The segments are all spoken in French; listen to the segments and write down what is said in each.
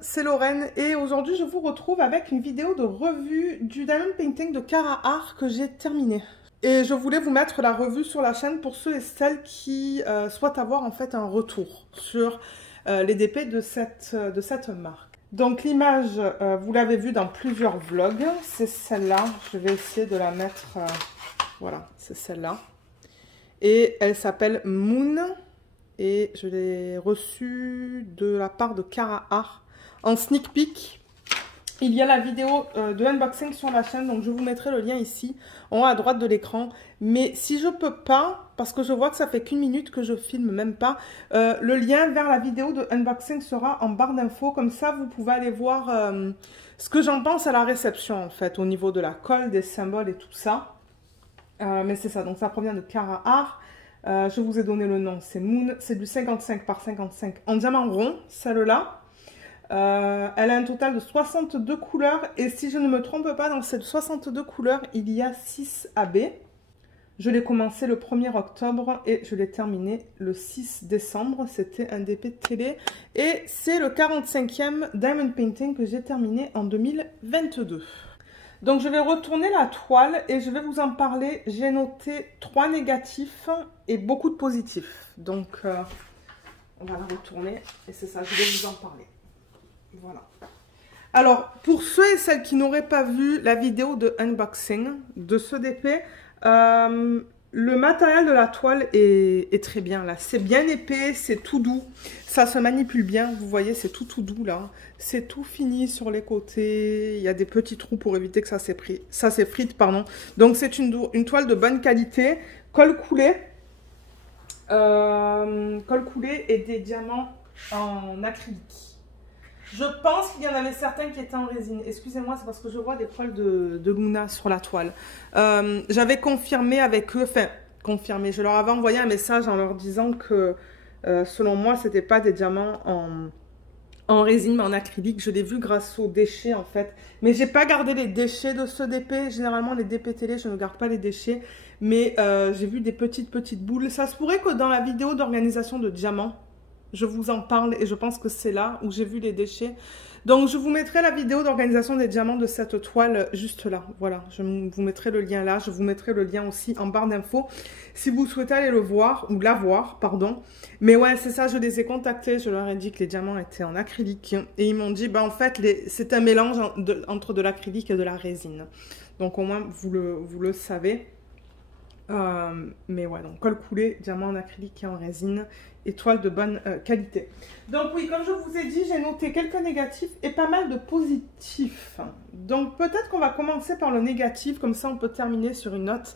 c'est Lorraine et aujourd'hui je vous retrouve avec une vidéo de revue du Diamond Painting de Cara Art que j'ai terminé. Et je voulais vous mettre la revue sur la chaîne pour ceux et celles qui souhaitent avoir en fait un retour sur les DP de cette marque. Donc l'image, vous l'avez vue dans plusieurs vlogs, c'est celle-là, je vais essayer de la mettre, voilà, c'est celle-là. Et elle s'appelle Moon. Et je l'ai reçue de la part de Cara Art en sneak peek. Il y a la vidéo de unboxing sur la chaîne, donc je vous mettrai le lien ici, en haut à droite de l'écran. Mais si je peux pas, parce que je vois que ça fait qu'une minute que je filme, même pas, le lien vers la vidéo de unboxing sera en barre d'infos. Comme ça, vous pouvez aller voir ce que j'en pense à la réception, en fait, au niveau de la colle, des symboles et tout ça. Mais c'est ça, donc ça provient de Cara Art. Je vous ai donné le nom, c'est Moon, c'est du 55 par 55 en diamant rond, celle-là. Elle a un total de 62 couleurs et si je ne me trompe pas, dans ces 62 couleurs, il y a 6 AB. Je l'ai commencé le 1er octobre et je l'ai terminé le 6 décembre. C'était un DP télé et c'est le 45e Diamond Painting que j'ai terminé en 2022. Donc je vais retourner la toile et je vais vous en parler. J'ai noté 3 négatifs et beaucoup de positifs. Donc on va la retourner et c'est ça, je vais vous en parler. Voilà. Alors pour ceux et celles qui n'auraient pas vu la vidéo de unboxing de ce DP, le matériel de la toile est très bien là. C'est bien épais, c'est tout doux. Ça se manipule bien, vous voyez, c'est tout doux là. C'est tout fini sur les côtés. Il y a des petits trous pour éviter que ça s'effrite, pardon. Donc c'est une toile de bonne qualité. Colle coulé. Colle coulé et des diamants en acrylique. Je pense qu'il y en avait certains qui étaient en résine. Excusez-moi, c'est parce que je vois des poils de Luna sur la toile. J'avais confirmé avec eux, enfin, confirmé, je leur avais envoyé un message en leur disant que, selon moi, c'était pas des diamants en résine, mais en acrylique. Je l'ai vu grâce aux déchets, en fait. Mais j'ai pas gardé les déchets de ce DP. Généralement, les DP télé, je ne garde pas les déchets. Mais j'ai vu des petites boules. Ça se pourrait que dans la vidéo d'organisation de diamants, je vous en parle et je pense que c'est là où j'ai vu les déchets. Donc, je vous mettrai la vidéo d'organisation des diamants de cette toile juste là. Voilà, je vous mettrai le lien là. Je vous mettrai le lien aussi en barre d'infos si vous souhaitez aller le voir ou la voir, pardon. Mais ouais, c'est ça, je les ai contactés. Je leur ai dit que les diamants étaient en acrylique. Et ils m'ont dit, bah en fait, c'est un mélange entre de l'acrylique et de la résine. Donc, au moins, vous le savez. Mais ouais, donc colle coulée, diamant en acrylique et en résine, et toile de bonne qualité. Donc oui, comme je vous ai dit, j'ai noté quelques négatifs et pas mal de positifs. Donc peut-être qu'on va commencer par le négatif, comme ça on peut terminer sur une note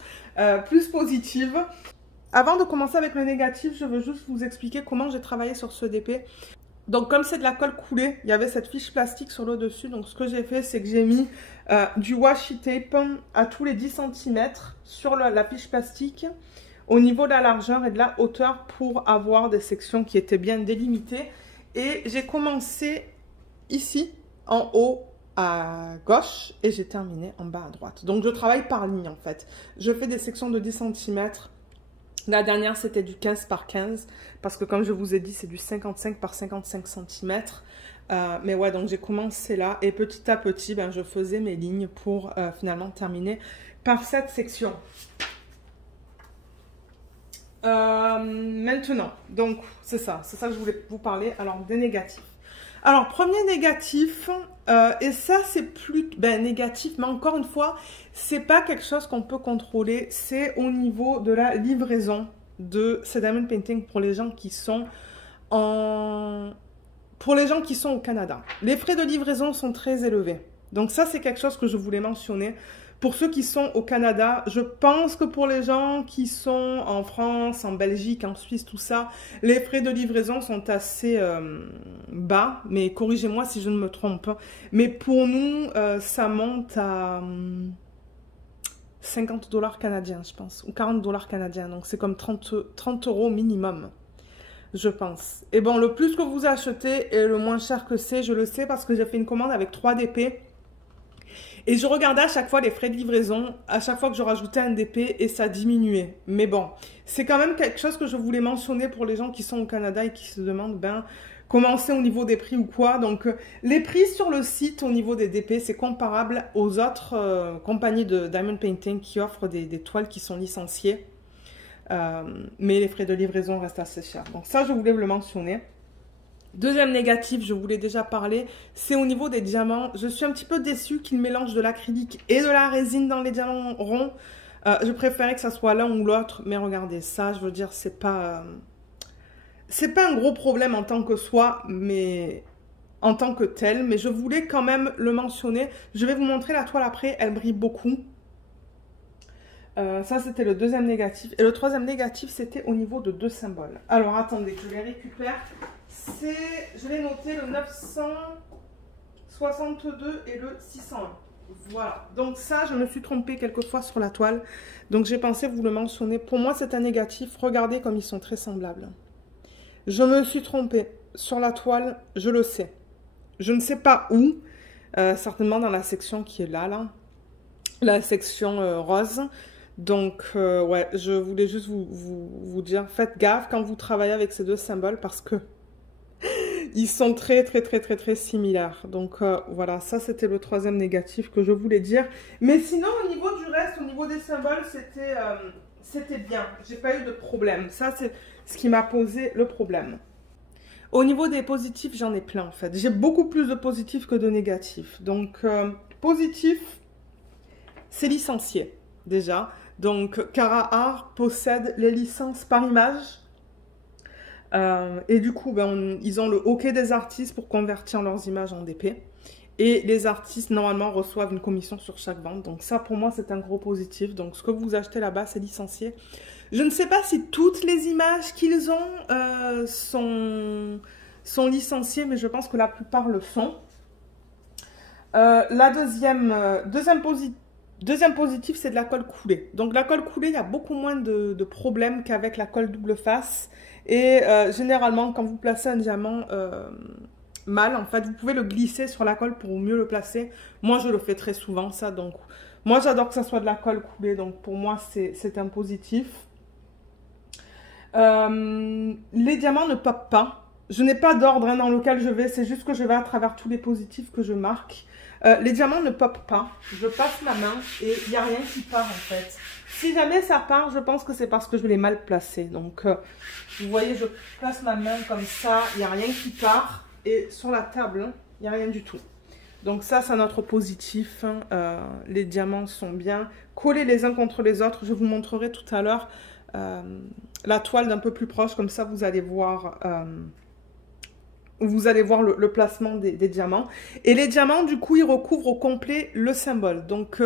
plus positive. Avant de commencer avec le négatif, je veux juste vous expliquer comment j'ai travaillé sur ce DP. Donc comme c'est de la colle coulée, il y avait cette fiche plastique sur le dessus. Donc ce que j'ai fait, c'est que j'ai mis du washi tape à tous les 10 cm sur la fiche plastique au niveau de la largeur et de la hauteur pour avoir des sections qui étaient bien délimitées. Et j'ai commencé ici, en haut à gauche, et j'ai terminé en bas à droite. Donc je travaille par ligne en fait. Je fais des sections de 10 cm. La dernière, c'était du 15 par 15, parce que comme je vous ai dit, c'est du 55 par 55 cm. Mais ouais, donc j'ai commencé là, et petit à petit, ben, je faisais mes lignes pour finalement terminer par cette section. Maintenant, donc c'est ça que je voulais vous parler. Alors, des négatifs. Alors, premier négatif, et ça c'est plus négatif, mais encore une fois, c'est pas quelque chose qu'on peut contrôler, c'est au niveau de la livraison de ces Diamond Painting pour les gens qui sont au Canada. Les frais de livraison sont très élevés. Donc ça, c'est quelque chose que je voulais mentionner. Pour ceux qui sont au Canada, je pense que pour les gens qui sont en France, en Belgique, en Suisse, tout ça, les frais de livraison sont assez bas. Mais corrigez-moi si je ne me trompe. Mais pour nous, ça monte à 50 $ canadiens, je pense. Ou 40 $ canadiens. Donc c'est comme 30 € minimum, je pense. Et bon, le plus que vous achetez et le moins cher que c'est, je le sais parce que j'ai fait une commande avec 3 DP. Et je regardais à chaque fois les frais de livraison, à chaque fois que je rajoutais un DP et ça diminuait. Mais bon, c'est quand même quelque chose que je voulais mentionner pour les gens qui sont au Canada et qui se demandent, ben, comment c'est au niveau des prix ou quoi. Donc, les prix sur le site au niveau des DP, c'est comparable aux autres compagnies de Diamond Painting qui offrent des toiles qui sont licenciées. Mais les frais de livraison restent assez chers. Donc ça, je voulais vous le mentionner. Deuxième négatif, je voulais déjà parler, c'est au niveau des diamants. Je suis un petit peu déçue qu'ils mélangent de l'acrylique et de la résine dans les diamants ronds. Je préférais que ça soit l'un ou l'autre, mais regardez ça, je veux dire, c'est pas un gros problème en tant que soi, mais en tant que tel. Mais je voulais quand même le mentionner. Je vais vous montrer la toile après, elle brille beaucoup. Ça, c'était le deuxième négatif. Et le troisième négatif, c'était au niveau de deux symboles. Alors, attendez, je les récupère. Je l'ai noté, le 962 et le 601. Voilà. Donc ça, je me suis trompée quelquefois sur la toile. Donc, j'ai pensé vous le mentionner. Pour moi, c'est un négatif. Regardez comme ils sont très semblables. Je me suis trompée sur la toile, je le sais. Je ne sais pas où. Certainement dans la section qui est là. La section rose. Donc, ouais, je voulais juste vous dire, faites gaffe quand vous travaillez avec ces deux symboles parce que ils sont très similaires. Donc, voilà, ça, c'était le troisième négatif que je voulais dire. Mais sinon, au niveau du reste, au niveau des symboles, c'était bien. J'ai pas eu de problème. Ça, c'est ce qui m'a posé le problème. Au niveau des positifs, j'en ai plein, en fait. J'ai beaucoup plus de positifs que de négatifs. Donc, positif, c'est licencié, déjà. Donc, Cara Art possède les licences par image. Et du coup, ben, ils ont le OK des artistes pour convertir leurs images en DP. Et les artistes, normalement, reçoivent une commission sur chaque vente. Donc ça, pour moi, c'est un gros positif. Donc, ce que vous achetez là-bas, c'est licencié. Je ne sais pas si toutes les images qu'ils ont sont licenciées, mais je pense que la plupart le sont. La deuxième positif, c'est de la colle coulée. Donc, la colle coulée, il y a beaucoup moins de problèmes qu'avec la colle double face. Et généralement, quand vous placez un diamant mal, en fait, vous pouvez le glisser sur la colle pour mieux le placer. Moi, je le fais très souvent, ça. Donc, moi, j'adore que ça soit de la colle coulée. Donc, pour moi, c'est un positif. Les diamants ne popent pas. Je n'ai pas d'ordre dans lequel je vais. C'est juste que je vais à travers tous les positifs que je marque. Les diamants ne popent pas. Je passe ma main et il n'y a rien qui part, en fait. Si jamais ça part, je pense que c'est parce que je l'ai mal placé. Donc, vous voyez, je place ma main comme ça, il n'y a rien qui part. Et sur la table, il n'y a rien du tout. Donc ça, c'est notre positif. Les diamants sont bien collés les uns contre les autres. Je vous montrerai tout à l'heure la toile d'un peu plus proche. Comme ça, vous allez voir... le placement des diamants. Et les diamants, du coup, ils recouvrent au complet le symbole. Donc,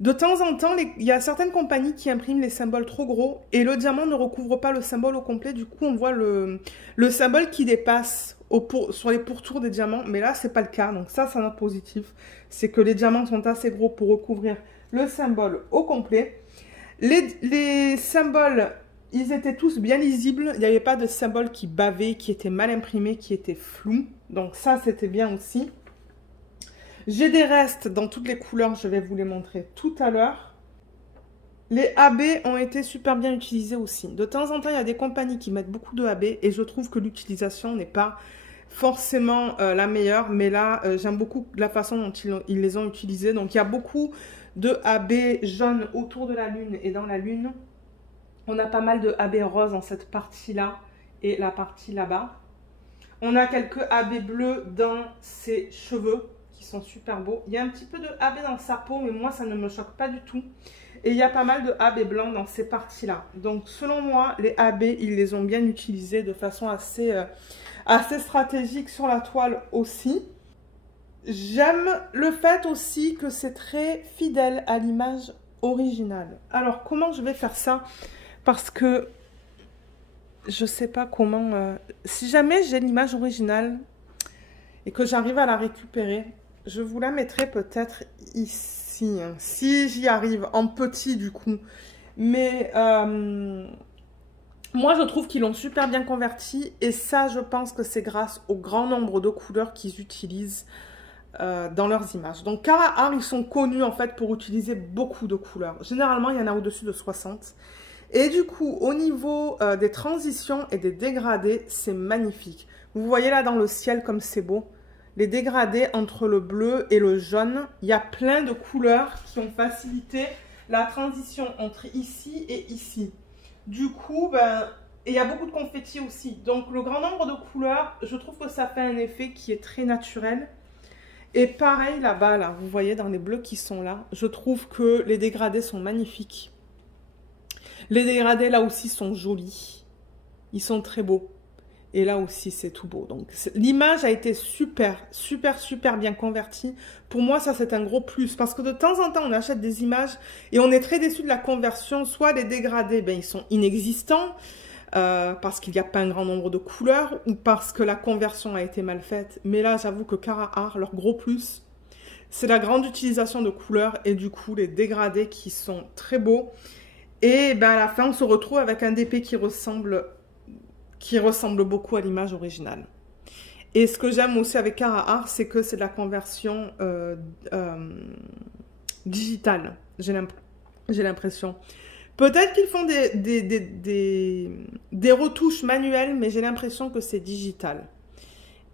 de temps en temps, il y a certaines compagnies qui impriment les symboles trop gros et le diamant ne recouvre pas le symbole au complet. Du coup, on voit le symbole qui dépasse sur les pourtours des diamants. Mais là, c'est pas le cas. Donc ça, c'est notre positif. C'est que les diamants sont assez gros pour recouvrir le symbole au complet. Les symboles... Ils étaient tous bien lisibles. Il n'y avait pas de symboles qui bavaient, qui étaient mal imprimés, qui étaient flous. Donc ça, c'était bien aussi. J'ai des restes dans toutes les couleurs. Je vais vous les montrer tout à l'heure. Les AB ont été super bien utilisés aussi. De temps en temps, il y a des compagnies qui mettent beaucoup de AB. Et je trouve que l'utilisation n'est pas forcément la meilleure. Mais là, j'aime beaucoup la façon dont ils les ont utilisés. Donc, il y a beaucoup de AB jaunes autour de la lune et dans la lune. On a pas mal de AB rose dans cette partie-là et la partie là-bas. On a quelques AB bleus dans ses cheveux qui sont super beaux. Il y a un petit peu de AB dans sa peau, mais moi, ça ne me choque pas du tout. Et il y a pas mal de AB blancs dans ces parties-là. Donc, selon moi, les AB, ils les ont bien utilisés de façon assez stratégique sur la toile aussi. J'aime le fait aussi que c'est très fidèle à l'image originale. Alors, comment je vais faire ça ? Parce que je ne sais pas comment... si jamais j'ai l'image originale et que j'arrive à la récupérer, je vous la mettrai peut-être ici. Hein, si j'y arrive, en petit du coup. Mais moi, je trouve qu'ils l'ont super bien converti. Et ça, je pense que c'est grâce au grand nombre de couleurs qu'ils utilisent. dans leurs images. Donc Cara Art, ils sont connus en fait pour utiliser beaucoup de couleurs. Généralement, il y en a au-dessus de 60. Et du coup, au niveau des transitions et des dégradés, c'est magnifique. Vous voyez là dans le ciel comme c'est beau. Les dégradés entre le bleu et le jaune, il y a plein de couleurs qui ont facilité la transition entre ici et ici. Du coup, ben, et il y a beaucoup de confettis aussi. Donc le grand nombre de couleurs, je trouve que ça fait un effet qui est très naturel. Et pareil là-bas, là, vous voyez dans les bleus qui sont là, je trouve que les dégradés sont magnifiques. Les dégradés là aussi sont jolis. Ils sont très beaux. Et là aussi, c'est tout beau. Donc, l'image a été super, super, super bien convertie. Pour moi, ça, c'est un gros plus. Parce que de temps en temps, on achète des images et on est très déçu de la conversion. Soit les dégradés, ben, ils sont inexistants parce qu'il n'y a pas un grand nombre de couleurs ou parce que la conversion a été mal faite. Mais là, j'avoue que Cara Art, leur gros plus, c'est la grande utilisation de couleurs et du coup, les dégradés qui sont très beaux. Et ben, à la fin, on se retrouve avec un DP qui ressemble beaucoup à l'image originale. Et ce que j'aime aussi avec Cara Art, c'est que c'est de la conversion digitale, j'ai l'impression. Peut-être qu'ils font des retouches manuelles, mais j'ai l'impression que c'est digital.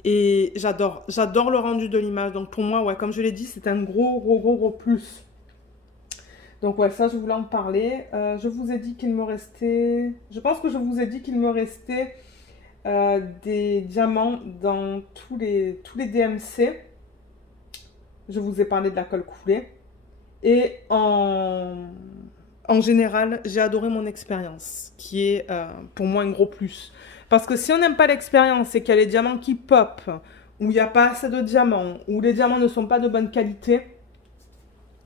Et j'adore le rendu de l'image. Donc pour moi, ouais, comme je l'ai dit, c'est un gros plus. Donc ouais, ça je voulais en parler. Je vous ai dit qu'il me restait... Je pense que je vous ai dit qu'il me restait des diamants dans tous les DMC. Je vous ai parlé de la colle coulée. Et en général, j'ai adoré mon expérience, qui est pour moi un gros plus. Parce que si on n'aime pas l'expérience et qu'il y a les diamants qui pop, ou il n'y a pas assez de diamants, ou les diamants ne sont pas de bonne qualité,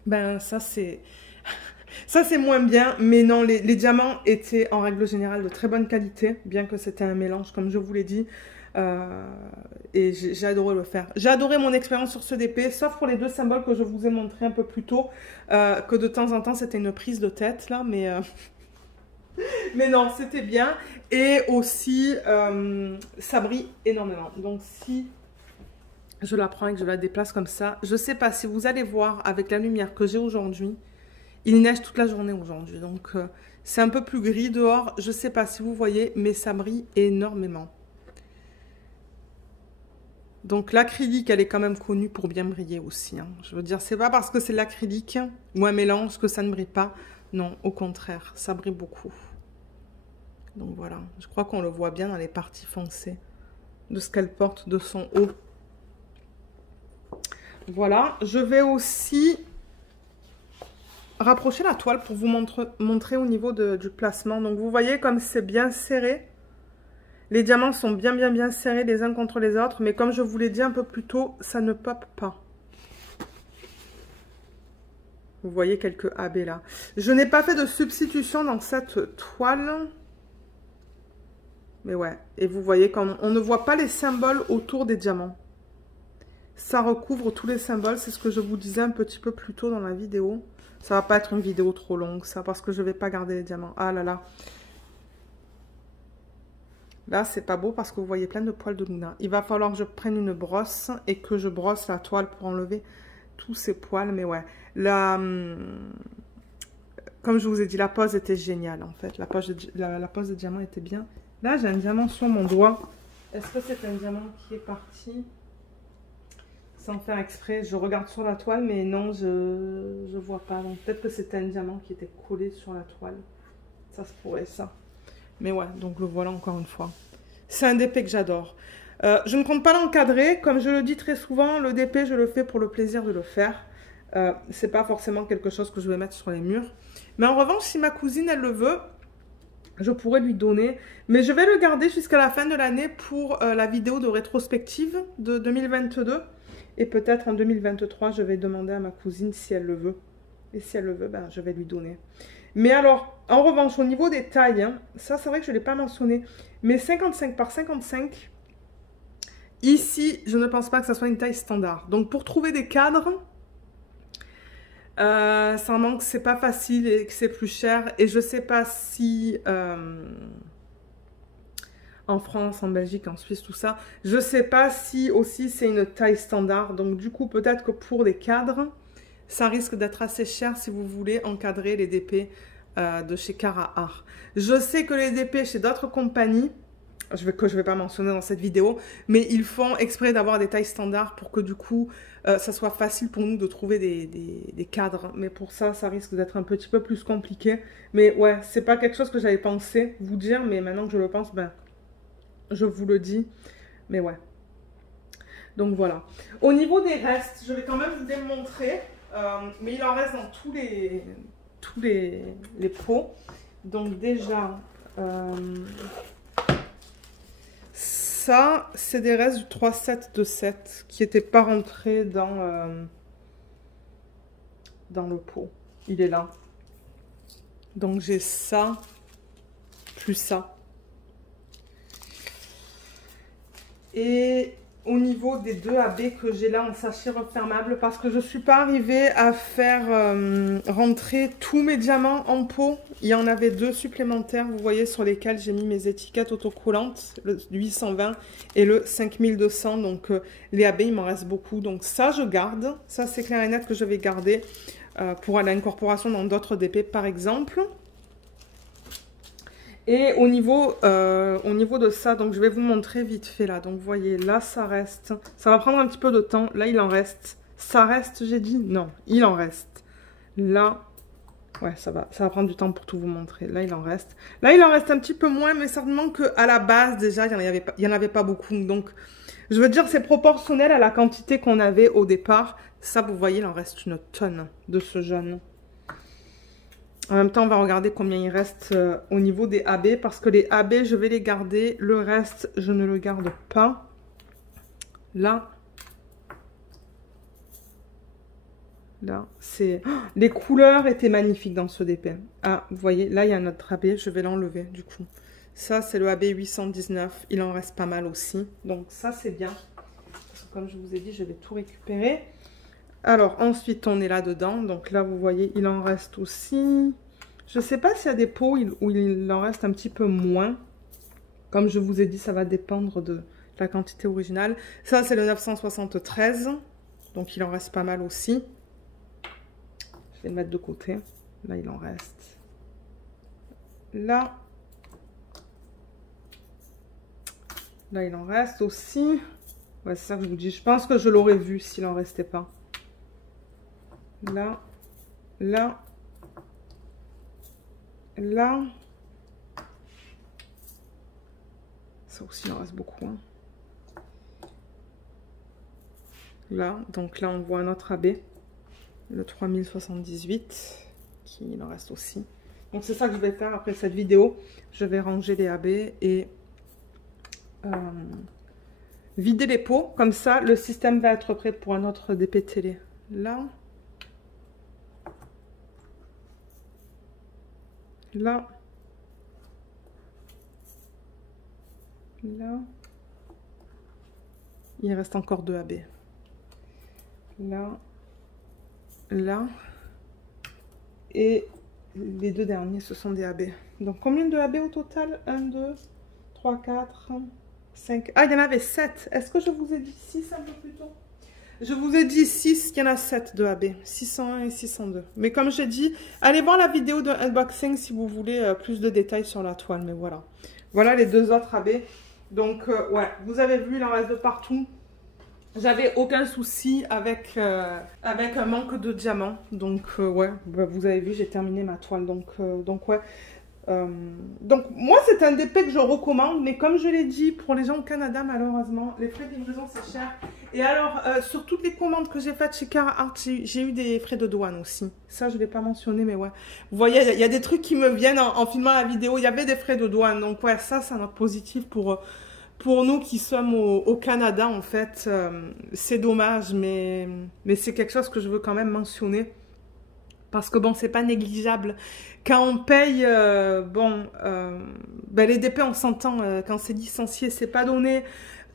ben ça c'est... Ça, c'est moins bien, mais non, les diamants étaient en règle générale de très bonne qualité, bien que c'était un mélange, comme je vous l'ai dit. Et j'ai adoré le faire. J'ai adoré mon expérience sur ce DP, sauf pour les deux symboles que je vous ai montrés un peu plus tôt, que de temps en temps, c'était une prise de tête, là, mais... mais non, c'était bien. Et aussi, ça brille énormément. Donc, si je la prends et que je la déplace comme ça, je ne sais pas si vous allez voir avec la lumière que j'ai aujourd'hui, il neige toute la journée aujourd'hui, donc c'est un peu plus gris dehors. Je ne sais pas si vous voyez, mais ça brille énormément. Donc l'acrylique, elle est quand même connue pour bien briller aussi. Hein. Je veux dire, c'est pas parce que c'est l'acrylique ou un mélange que ça ne brille pas. Non, au contraire, ça brille beaucoup. Donc voilà, je crois qu'on le voit bien dans les parties foncées de ce qu'elle porte de son haut. Voilà, je vais aussi... rapprocher la toile pour vous montrer au niveau du placement. Donc vous voyez comme c'est bien serré. Les diamants sont bien serrés les uns contre les autres. Mais comme je vous l'ai dit un peu plus tôt, ça ne pop pas. Vous voyez quelques AB là. Je n'ai pas fait de substitution dans cette toile. Mais ouais. Et vous voyez comme on ne voit pas les symboles autour des diamants. Ça recouvre tous les symboles. C'est ce que je vous disais un petit peu plus tôt dans la vidéo. Ça va pas être une vidéo trop longue, ça, parce que je vais pas garder les diamants. Ah là là. Là, c'est pas beau parce que vous voyez plein de poils de Luna. Il va falloir que je prenne une brosse et que je brosse la toile pour enlever tous ces poils. Mais ouais, comme je vous ai dit, la pose était géniale, en fait. La pose de diamant était bien. Là, j'ai un diamant sur mon doigt. Est-ce que c'est un diamant qui est parti ? Sans faire exprès, je regarde sur la toile, mais non, je vois pas. Donc peut-être que c'était un diamant qui était collé sur la toile. Ça se pourrait, ça. Mais ouais, donc le voilà encore une fois. C'est un DP que j'adore. Je ne compte pas l'encadrer. Comme je le dis très souvent, le DP, je le fais pour le plaisir de le faire. C'est pas forcément quelque chose que je vais mettre sur les murs. Mais en revanche, si ma cousine, elle le veut, je pourrais lui donner. Mais je vais le garder jusqu'à la fin de l'année pour la vidéo de rétrospective de 2022. Et peut-être en 2023, je vais demander à ma cousine si elle le veut. Et si elle le veut, ben, je vais lui donner. Mais alors, en revanche, au niveau des tailles, hein, ça c'est vrai que je ne l'ai pas mentionné, mais 55 par 55, ici, je ne pense pas que ça soit une taille standard. Donc pour trouver des cadres, ça manque, c'est pas facile et que c'est plus cher. Et je ne sais pas si... en France, en Belgique, en Suisse, tout ça. Je sais pas si aussi c'est une taille standard. Donc du coup, peut-être que pour les cadres, ça risque d'être assez cher si vous voulez encadrer les DP de chez Cara Art. Je sais que les DP chez d'autres compagnies, que je vais pas mentionner dans cette vidéo, mais ils font exprès d'avoir des tailles standards pour que du coup, ça soit facile pour nous de trouver des cadres. Mais pour ça, ça risque d'être un petit peu plus compliqué. Mais ouais, c'est pas quelque chose que j'avais pensé vous dire, mais maintenant que je le pense, ben, je vous le dis. Mais ouais. Donc voilà. Au niveau des restes, je vais quand même vous les montrer. Mais il en reste dans tous les pots. Donc déjà, ça, c'est des restes du 3-7 de 7 qui n'étaient pas rentrés dans le pot. Il est là. Donc j'ai ça, plus ça. Et au niveau des 2 AB que j'ai là en sachet refermable, parce que je ne suis pas arrivée à faire rentrer tous mes diamants en pot. Il y en avait 2 supplémentaires, vous voyez, sur lesquels j'ai mis mes étiquettes autocollantes, le 820 et le 5200. Donc les AB, il m'en reste beaucoup. Donc ça, je garde. Ça, c'est clair et net que je vais garder pour l'incorporation dans d'autres DP, par exemple. Et au niveau de ça, donc je vais vous montrer vite fait là. Donc vous voyez, là ça reste. Ça va prendre un petit peu de temps. Là il en reste. Ça reste, j'ai dit? Non, il en reste. Là, ouais, ça va prendre du temps pour tout vous montrer. Là il en reste. Là il en reste un petit peu moins, mais certainement qu'à la base déjà, il n'y en avait pas beaucoup. Donc je veux dire, c'est proportionnel à la quantité qu'on avait au départ. Ça, vous voyez, il en reste une tonne de ce jaune. En même temps, on va regarder combien il reste au niveau des AB. Parce que les AB, je vais les garder. Le reste, je ne le garde pas. Là. Là, c'est... Oh, les couleurs étaient magnifiques dans ce DP. Ah, vous voyez, là, il y a notre AB. Je vais l'enlever, du coup. Ça, c'est le AB 819. Il en reste pas mal aussi. Donc, ça, c'est bien. Parce que, comme je vous ai dit, je vais tout récupérer. Alors, ensuite, on est là-dedans. Donc là, vous voyez, il en reste aussi. Je ne sais pas s'il y a des pots où il en reste un petit peu moins. Comme je vous ai dit, ça va dépendre de la quantité originale. Ça, c'est le 973. Donc, il en reste pas mal aussi. Je vais le mettre de côté. Là, il en reste. Là. Là, il en reste aussi. Ouais, c'est ça que je vous dis. Je pense que je l'aurais vu s'il n'en restait pas. Là, là, là. Ça aussi, il en reste beaucoup. Hein. Là, donc là, on voit un autre AB, le 3078, qui il en reste aussi. Donc, c'est ça que je vais faire après cette vidéo. Je vais ranger les AB et vider les pots. Comme ça, le système va être prêt pour un autre DP télé. Là. Là, là, il reste encore 2 AB. Là, là, et les 2 derniers, ce sont des AB. Donc, combien de AB au total? 1, 2, 3, 4, 5. Ah, il y en avait 7. Est-ce que je vous ai dit 6 un peu plus tôt? Je vous ai dit 6, il y en a 7 de AB, 601 et 602. Mais comme j'ai dit, allez voir la vidéo de unboxing si vous voulez plus de détails sur la toile. Mais voilà, voilà les 2 autres AB. Donc ouais, vous avez vu, il en reste de partout. J'avais aucun souci avec un manque de diamants. Donc ouais, bah, vous avez vu, j'ai terminé ma toile. Donc ouais. Donc moi c'est un DP que je recommande, mais comme je l'ai dit, pour les gens au Canada, malheureusement les frais de livraison c'est cher. Et alors sur toutes les commandes que j'ai faites chez Cara Art, j'ai eu des frais de douane aussi. Ça je ne l'ai pas mentionné, mais ouais, vous voyez, il y a des trucs qui me viennent en filmant la vidéo. Il y avait des frais de douane, donc ouais, ça c'est un autre positif pour nous qui sommes au Canada en fait. C'est dommage, mais c'est quelque chose que je veux quand même mentionner. Parce que bon, c'est pas négligeable. Quand on paye, les DP, on s'entend, quand c'est licencié, c'est pas donné.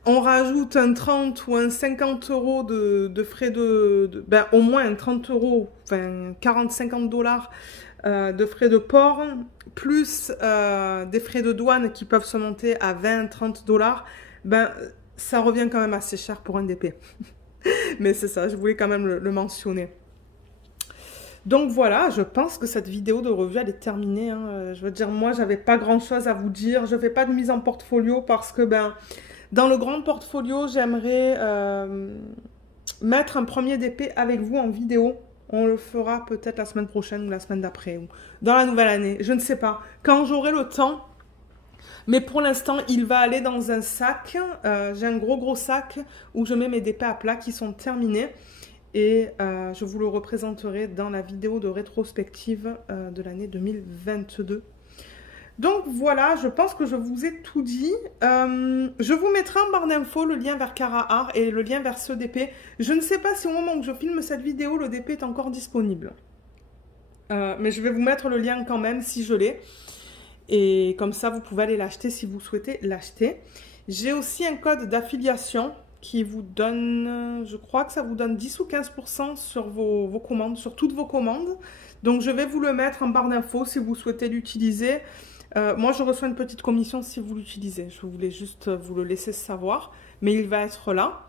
On rajoute un 30 ou un 50 euros de frais au moins un 30 euros, enfin 40-50 $. de frais de port, plus des frais de douane qui peuvent se monter à 20-30 $, ben, ça revient quand même assez cher pour un DP. Mais c'est ça, je voulais quand même le mentionner. Donc voilà, je pense que cette vidéo de revue, elle est terminée. Hein. Je veux dire, moi, j'avais pas grand-chose à vous dire. Je fais pas de mise en portfolio parce que, ben, dans le grand portfolio, j'aimerais mettre un premier DP avec vous en vidéo. On le fera peut-être la semaine prochaine ou la semaine d'après, ou dans la nouvelle année. Je ne sais pas. Quand j'aurai le temps. Mais pour l'instant, il va aller dans un sac. J'ai un gros sac où je mets mes DP à plat qui sont terminés. Et je vous le représenterai dans la vidéo de rétrospective de l'année 2022. Donc voilà, je pense que je vous ai tout dit. Je vous mettrai en barre d'infos le lien vers Cara Art et le lien vers ce DP. Je ne sais pas si au moment où je filme cette vidéo, le DP est encore disponible. Mais je vais vous mettre le lien quand même si je l'ai. Et comme ça, vous pouvez aller l'acheter si vous souhaitez l'acheter. J'ai aussi un code d'affiliation qui vous donne, je crois que ça vous donne 10 ou 15% sur vos commandes, sur toutes vos commandes. Donc, je vais vous le mettre en barre d'infos si vous souhaitez l'utiliser. Moi, je reçois une petite commission si vous l'utilisez. Je voulais juste vous le laisser savoir, mais il va être là.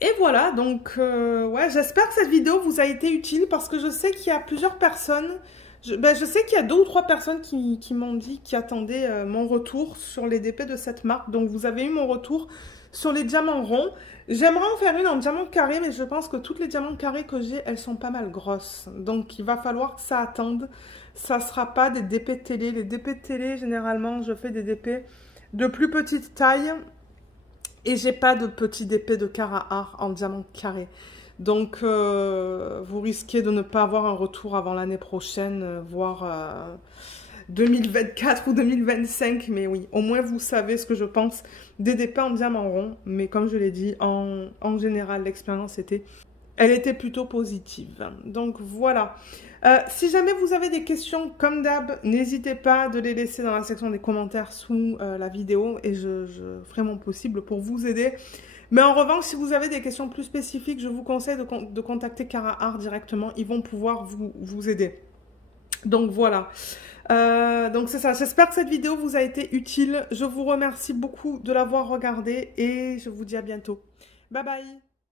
Et voilà, donc, ouais, j'espère que cette vidéo vous a été utile parce que je sais qu'il y a plusieurs personnes... Je sais qu'il y a 2 ou 3 personnes qui m'ont dit qu'ils attendaient mon retour sur les DP de cette marque. Donc, vous avez eu mon retour sur les diamants ronds. J'aimerais en faire une en diamant carré, mais je pense que toutes les diamants carrés que j'ai, elles sont pas mal grosses. Donc, il va falloir que ça attende. Ça ne sera pas des DP télé. Les DP télé, généralement, je fais des DP de plus petite taille. Et j'ai pas de petits DP de Cara Art en diamant carré. Donc, vous risquez de ne pas avoir un retour avant l'année prochaine, voire 2024 ou 2025. Mais oui, au moins vous savez ce que je pense des DP en diamant rond. Mais comme je l'ai dit, en général, l'expérience elle était plutôt positive. Donc voilà. Si jamais vous avez des questions, comme d'hab, n'hésitez pas de les laisser dans la section des commentaires sous la vidéo. Et je ferai mon possible pour vous aider. Mais en revanche, si vous avez des questions plus spécifiques, je vous conseille de contacter Cara Art directement. Ils vont pouvoir vous aider. Donc voilà. Donc c'est ça. J'espère que cette vidéo vous a été utile. Je vous remercie beaucoup de l'avoir regardée et je vous dis à bientôt. Bye bye.